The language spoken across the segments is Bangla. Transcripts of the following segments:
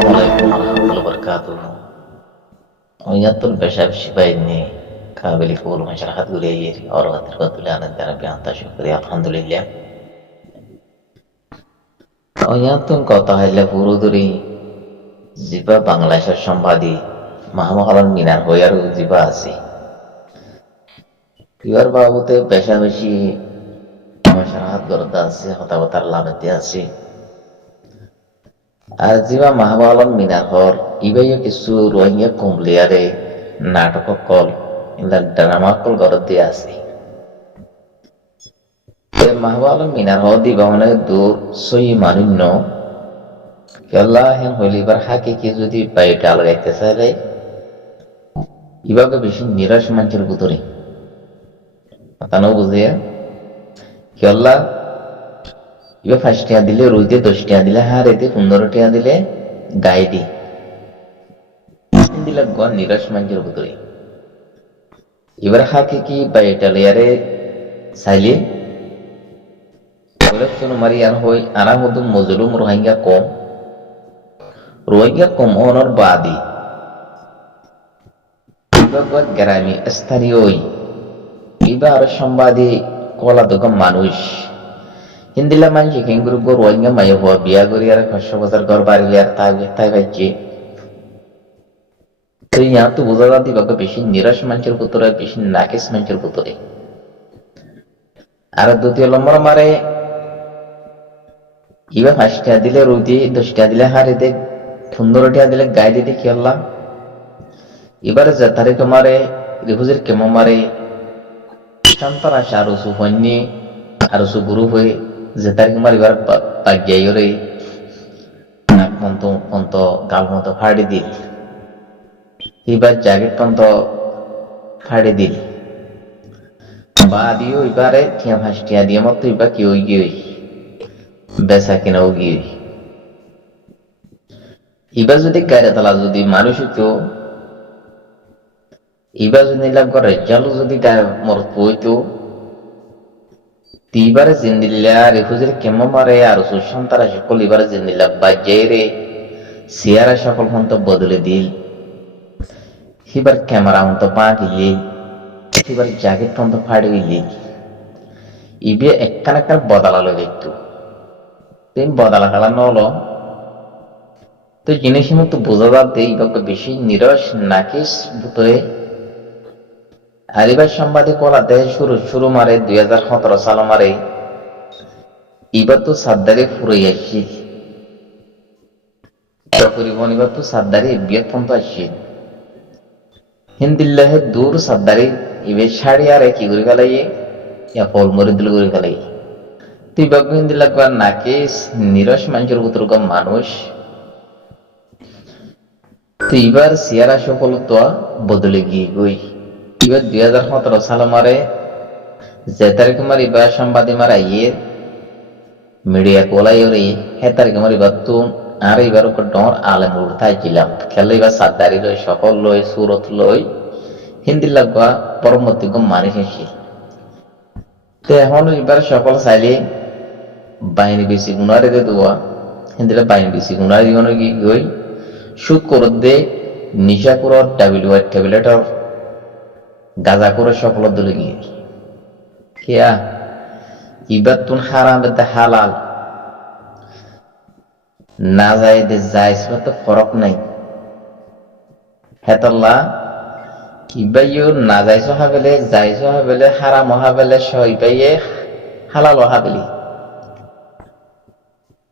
Assalamualaikum warahmatullahi wabarakatuh. Oyatul bashab shibaini kabili kul masyarakat gulayir orang terkatulan antara bianta syukri alhamdulillah. Oyatun kota haile puruduri jiba Bangladeশের সম্বাদী Mahmud মিনার হইয়ার জিবা আছে ইবার বাবুতে বেশাবেশি মাশরাহাত গরদা আছে হতাবতার লাভতে আছে আর জিবা মাহমুদ মিনার হর ইবাইও কিছু রোহিঙ্গা কুমলিয়ারে নাটক কল ইলা ড্রামা কল গরদে আছে মাহমুদ মিনার হর দিবা মানে দূর সই মানিন্য কেলা হেন হইলিবার হাকিকি যদি বাইটা লাগাইতে চাইলে ইবাকে বেশি নিরাশ মানুষের ভিতরে তানো বুঝে কেলা ইবা 5 টাকা দিলে রুইতে 10 টাকা দিলে হারেতে 15 টাকা দিলে গায়ে দি দিলে গন নিরাশ মানুষের ভিতরে এবার হাকিকি বাইটা লেয়ারে চাইলে ইলেকশন মারি আর হই আনা মধ্যে মজলুম রোহিঙ্গা কম অনর বাদী বিভাগ গ্রামী স্থানীয় ইবা আর সম্বাদী কলা দোকান মানুষ হিন্দিলা মানুষ কেঙ্গুরু রোহিঙ্গা মাই হওয়া বিয়া করি আর 500 বছর ঘর বাড়ি আর তাই পাইছে তো ইয়া তো বোঝা যায় বিভাগ বেশি নিরাশ মানুষের ভিতরে বেশি নাকিস মানুষের ভিতরে আর দ্বিতীয় নম্বর মারে ইবা 5 টাকা দিলে রুটি 10 টাকা দিলে হারিতে 15 টাকা দিলে গায়ে দিতে কি আল্লাহ এবারে যে তারিখ মারে রিহুজের কেমন মারে সন্তান আসে আরো সুফন্যে আরো সুগুরু হয়ে যে তারিখ মারে এবার পাগিয়াই রে নাক পন্ত গাল মতো ফাড়ি দিল এবার জ্যাকেট পন্ত ফাড়ি দিল বা দিও এবারে টিয়া 5 টাকা দিয়ে মতো এবার কি ওই গিয়ে বেচা কিনাও গিয়ে এবার যদি গাড়ি তালা যদি মানুষ হইতো এবার যদি লাভ করে জালু যদি মরত বইতো এবারে জিন্দিল্লা রেফুজের কেমন মারে আর সুসন্তারা সকল এবারে জিন্দিল্লা বাজ্যাই রে সিয়ারা সকল মন্ত বদলে দিল এবার ক্যামেরা মতো পা গিয়ে এবার জ্যাকেট মতো ফাড়ে গিয়ে ইবে একখান একখান বদলালো দেখতো তুমি বদলা খেলা নলো তো জিনিসের মতো বোঝা যাতে বেশি নিরস নাকিস ভিতরে আরিবার সম্বাদী কলাতে শুরু মারে 2017 সাল মারে এবার তো সাদ্দারে ফুরাই আসছি তকরিবন এবার তো সাদ্দারে বিয়ে পর্যন্ত আসছি হিন্দিল্লাহে দূর সাদ্দারে এবার শাড়ি আর কি করে ফেলাইয়ে ইয়া ফল মরে দিল করে ফেলাই তুই বাবু হিন্দিল্লা কর নাকিস নিরস মানুষের ভিতর মানুষ তো এবার সিয়ারা সফলতা বদলে গিয়ে গই এবার 2017 সাল মারে যে তারিখ মারি বা সম্বাদী মারা ইয়ে মিডিয়া কোলাই ওরে হে তারিখ মারি বা তো আর এবার ওকে ডর আলেম উঠাই ছিলাম খেলে এবার সাদ্দারি লই সকল লই সুরত লই হিন্দি লাগবা পরবর্তী মানুষ এসে তো এখন এবার সকল চাইলে বাইনি বেশি গুণারে দে দেওয়া হিন্দিটা বাইনি বেশি গুণারে দিও নাকি গই সুদ করত দে নিশা করত ট্যাবলেটর গাজা করে সকল দলে গিয়ে কিয়া ইবার তুন হারাম বেতে হালাল না যায় দে যাইস তো ফরক নাই হেতাল্লা ইবাইও না যাইছ হাবেলে যাইছ হাবেলে হারাম হাবেলে সইবাইয়ে হালাল হাবেলি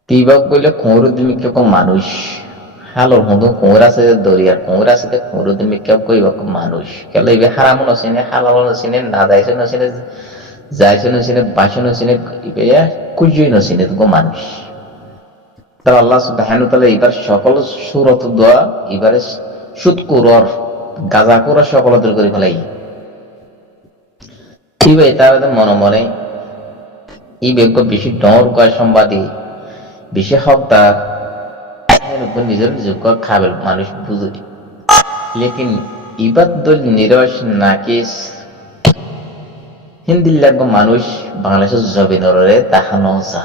তিবাক বলে কৌরুদ্দিন কেউ মানুষ হালোর হতো কোঁর আছে দরিয়ার কোঁর আছে কোঁরুদ্দিন কেউ কইবা মানুষ কেন ইবে হারামও নচিনে হালালও নচিনে না যাইছে নচিনে যাইছে নচিনে বাসে নচিনে ইবে কুজুই নচিনে তো মানুষ তার আল্লাহ সুবহানাহু ওয়া তাআলা এবার সকল সূরত দোয়া এবারে সুদ কুরর গাজা কুরর সকল দূর করে ফেলাই ইবে তার মনে মনে ইবে বেশি ডর কয় সম্বাদী বেশি হকদার নিজের যোগ্য খাবেল মানুষ বুঝে লেকিন ইবাদ দল নিরস নাকিস হিন্দিল্লাগ মানুষ বাংলাদেশের জবিনরে দেখানো যা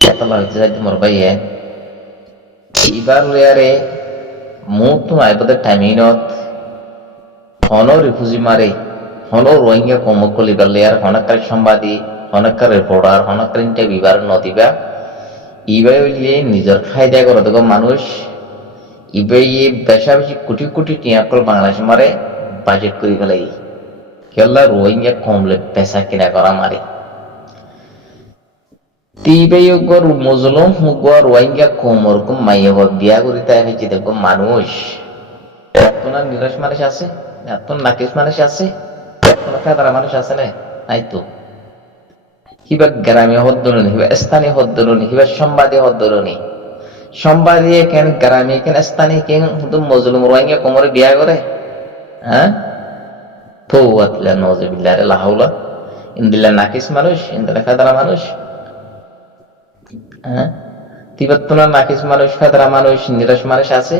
এতলা হইতে যাইতে মোর ভাইয়ে এবার লয়ারে মুহূর্ত আইপদের টাইমিনত হন রিফিউজি মারে হন রোহিঙ্গা কমকলি বাল্লেয়ার হনকার সম্বাদী হনকার রিপোর্টার হনকার ইন্টারভিউবার নদিবা ইবাই হইলে নিজের ফায়দা করে দেখো মানুষ ইবাই বেশা বেশি কোটি কোটি টিয়াকল বাংলাদেশ মারে বাজেট করে ফেলাই কেলা রোহিঙ্গা কমলে পেশা কিনা করা মারে তিবাই গর মজলুম হুগর রোহিঙ্গা কমর কম মাইয়া বিয়া করি তাই হয়েছে দেখো মানুষ এত না নিরাশ মানুষ আছে এত নাকিস মানুষ আছে এত না ফেদারা মানুষ আছে না নাই তো কিবা গ্রামে হদ্দরণী কিবা স্থানীয় হদ্দরণী কিবা সম্বাদী হদ্দরণী সম্বাদী কেন গ্রামে কেন স্থানীয় কেন শুধু মজলুম রোহিঙ্গা কোমরে বিয়া করে হ্যাঁ তো আতলা নজবিল্লাহ লাহাউলা ইন্দিলা নাকিস মানুষ ইন্দিলা ফেদারা মানুষ হ্যাঁ তিবাত্তনা নাকিস মানুষ ফেদারা মানুষ নিরাশ মানুষ আছে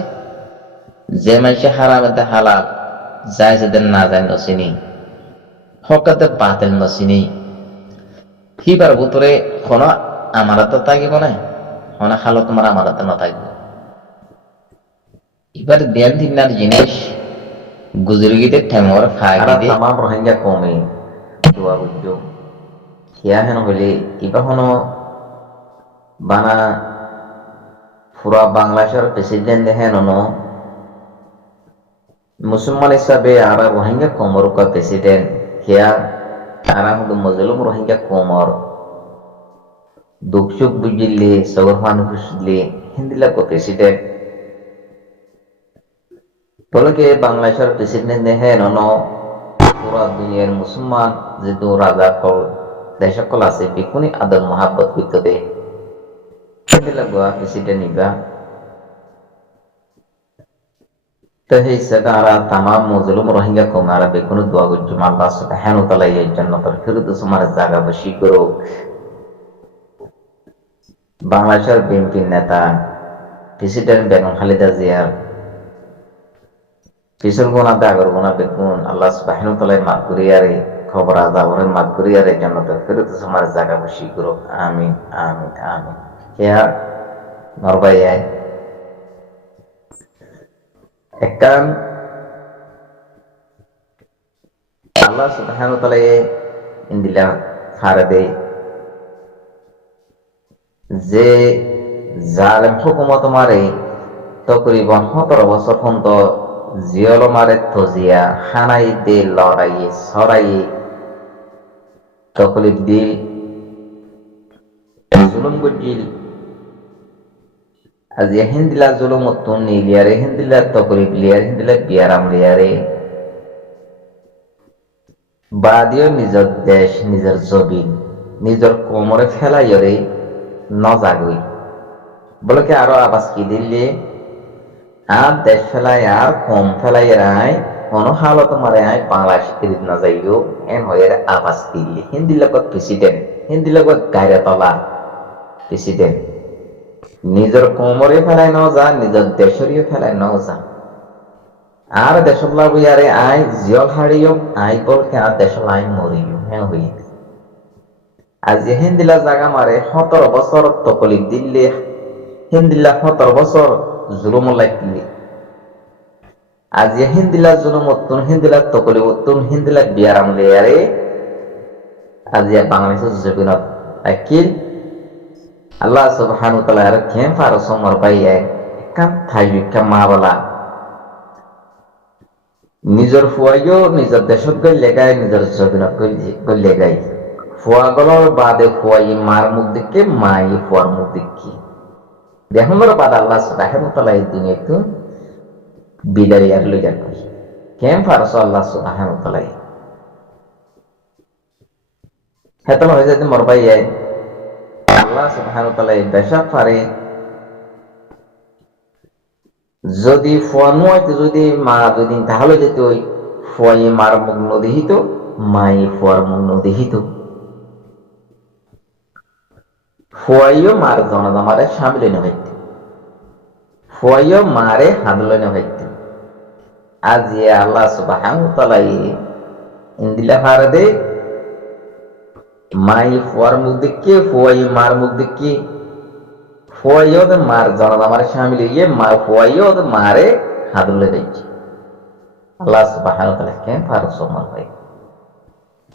যে মানুষে হারামে হালাল যায় যাদের না যায় নচিনি হকাতে বাতিল নচিনি সিবাৰ ভিতরে কোন আমারতে থাকিব না কোন খালো তোমার আমারতে নাথাকিব এবার দেন দিনার জিনিস গুজরগিতে ঠেমর খাই দিতে তামাম রোহিঙ্গা কমে দোয়া বুঝছো হিয়া হেন হইলে ইবা হন বানা পুরা বাংলাদেশের প্রেসিডেন্ট হেন মুসলমান হিসাবে আর রোহিঙ্গা কমর প্রেসিডেন্ট হিয়া আর মজলুম রোহিঙ্গা কমর দুঃখ সুখ বুঝিলে সগর ফান বুঝলে হিন্দিলা প্রেসিডেন্ট বলকে বাংলাদেশের প্রেসিডেন্ট দেখে পুরা দুনিয়ার মুসলমান যেহেতু রাজা কল দেশ সকল আছে বিকুনি আদর মহাব্বত করতে দে হিন্দিলা গোয়া প্রেসিডেন্ট নিবা তো সেই হিসাবে আর তামাম মজলুম রোহিঙ্গা কম আর বেকুনি দোয়া করছো আল্লাহ সুবহানাহু ওয়া তাআলা এর জন্য তোর ফেরত তোমার জায়গা বসি করো বাংলাদেশের বিএনপি নেতা প্রেসিডেন্ট বেগম খালেদা জিয়ার পিছন গোনা দাগর গোনা বেগুন আল্লাহ সুবহানাহু ওয়া তাআলা মাফ করিয়ারে খবর আযাবরে মাফ করিয়ারে জান্নাতে ফেরত তোমার জায়গা বসি করো আমিন আমিন আমিন ইয়া নরবাইয়ায় একখান আল্লাহ সুবহানাহু ওয়া তাআলা ইন্দিলা ফারদে যে জালেম হুকুমত মারে তকরিবান 17 বছর পর্যন্ত জিয়ল মারে তজিয়া হানাই দে লড়াই সরাই তকলিফ দিল জুলুম গজিল আজ হিন্দিলা জুলুম তুন নিলিয়ারে হিন্দিলা তকলিফ লিয়ার হিন্দিলা বিয়ারাম লিয়ারে বাদিও নিজের দেশ নিজের জবিন নিজের কোমরে ফেলাইরে নজাগই বলে কি আরো আবাস কি দিল্লি আর দেশ ফেলাই আর কম ফেলাই রায় কোন হালত মারে আয় বাংলাদেশ তিরিত না যাইও এন হয়ে আবাস দিল্লি হিন্দি লগত প্রেসিডেন্ট হিন্দি লগত গায়রা তলা প্রেসিডেন্ট নিজের কোমরে ফেলাই ন যা নিজের দেশরিও ফেলাই ন যা আর দেশলা বুয়ারে আয় জিয়ল হারিও আয় বলকে আর দেশলা আয় মরিও হ্যাঁ হই আজ হিন্দিলা জাগা মারে 17 বছর তকলিফ দিল্লি হিন্দিলা 17 বছর জুলুম লাগলি আজ হিন্দিলা জুলুম উত্তুন হিন্দিলা তকলিফ উত্তুন হিন্দিলা বিয়ারাম লেয়ারে আজ বাংলাদেশের জবিনত আকিল আল্লাহ সুবহানাহু ওয়া তাআলা আর কেন ফারো সমর পাইয়ে কাম থাইবি কাম মাবলা নিজের ফুয়াইও নিজের দেশত গইলে গায় নিজের জবিনত গইলে গায় ফুয়াগলর বাদে ফুয়াই মার মুখ দেখে মাই ফুয়ার মুখ দেখি দেখুন বাদ আল্লাহ সুবহানাহু ওয়া তাআলা এই দুনিয়াতে বিদায় আর লইয়া কই কেন ফারস আল্লাহ সুবহানাহু ওয়া তাআলা হেতম হয়ে যেতে মর পাই আল্লাহ সুবহানাহু ওয়া তাআলা বেশা পারে যদি ফুয়া নয়তো যদি মা দুদিন তাহলে যেত ওই ফুয়াই মার মুখ নদিহিত মাই ফুয়ার মুখ নদিহিত ফুয়াইও মার জনজমারে সামিল হইতে ফুয়াইও মারে হাদল হইতে আজ আল্লাহ সুবহানাহু ওয়া তাআলা ইন্দিলা ফারদে মাই ফুয়ার মুখ দেখে ফুয়াই মার মুখ দেখে ফুয়াইয়ত মার জনতা মারে শামিল ইয়ে মা ফুয়াইয়ত মারে হাদুলে দিচ্ছে আল্লাহ সুবহানাহু ওয়া তাআলা কেন ফারুক সমর ভাই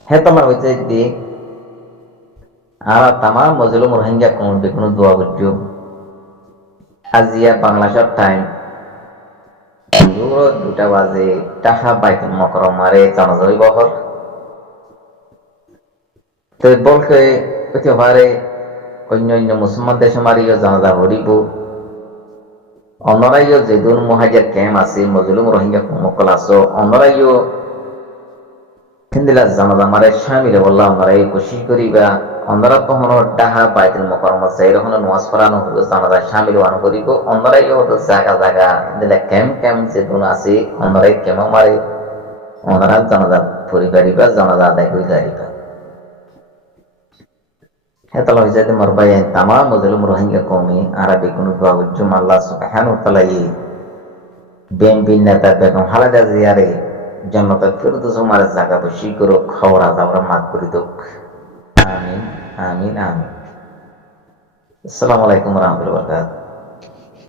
হে তোমার হইছে দি আর তামাম মজলুম রোহিঙ্গা কমিউনিটি কোনো দোয়া করছো আজিয়া বাংলাদেশের টাইম 2টা বাজে টাকা বাইতুল মুকাররমারে জানাজাই বহর তো বলকে হতে পারে অন্য অন্য মুসলমান দেশে মারিও জানাজা হরিব অন্যরাইও যেদুন মুহাজির ক্যাম্প আছে মজলুম রোহিঙ্গা মুকল আছো অন্যরাইও হিন্দিলা জানাজা মারে শামিলে বললাম অন্যরাই খুশি করিবা অন্যরা তখন টাহা বাইতুল মুকাররমা যাই রকম নামাজ পড়ানো হলো জানাজা শামিল ওয়ান করিব অন্যরাইও হতো জায়গা জায়গা হিন্দিলা ক্যাম্প যেদুন আছে অন্যরাই ক্যাম্প মারে অন্যরা জানাজা পরিবারিবা জানাজা আদায় করে যাইবা হেতালা হয়ে যাতে মরবাই তামা মজলুম রোহিঙ্গা কমি আরবি কোন দোয়া উজ্জুম আল্লাহ সুবহানাহু ওয়া তাআলা এই বিএনপি নেতা বেগম খালেদা জিয়ারে জান্নাতুল ফিরদৌস মারে জায়গা বসি করো খবর আজাবরা মাফ করে দাও আমিন আমিন আমিন আসসালামু আলাইকুম ওয়া রাহমাতুল্লাহি ওয়া বারাকাতুহু